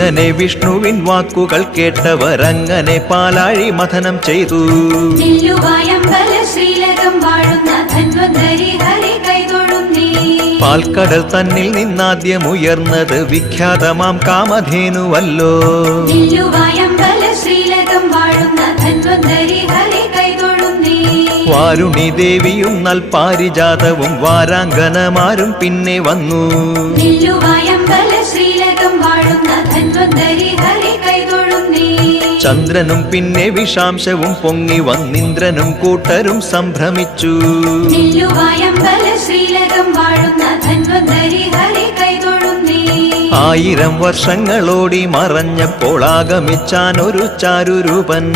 ഇങ്ങനെ വിഷ്ണുവിൻ വാക്കുകൾ കേട്ടവരങ്ങനെ പാലാഴി മഥനം ചെയ്തു. പാൽക്കടൽ തന്നിൽ നിന്നാദ്യമുയർന്നത് വിഖ്യാതമാം കാമധേനുവല്ലോ. വാരുണി ദേവിയും നൽപാരിജാതവും വാരാങ്കനമാരും പിന്നെ വന്നു. ചന്ദ്രനും പിന്നെ വിഷാംശവും പൊങ്ങി വന്നിന്ദ്രനും കൂട്ടരും സംഭ്രമിച്ചു. 1000 വർഷങ്ങളോടി മറഞ്ഞപ്പോൾ ആഗമിച്ചാൻ ഒരു ചാരുരൂപൻ.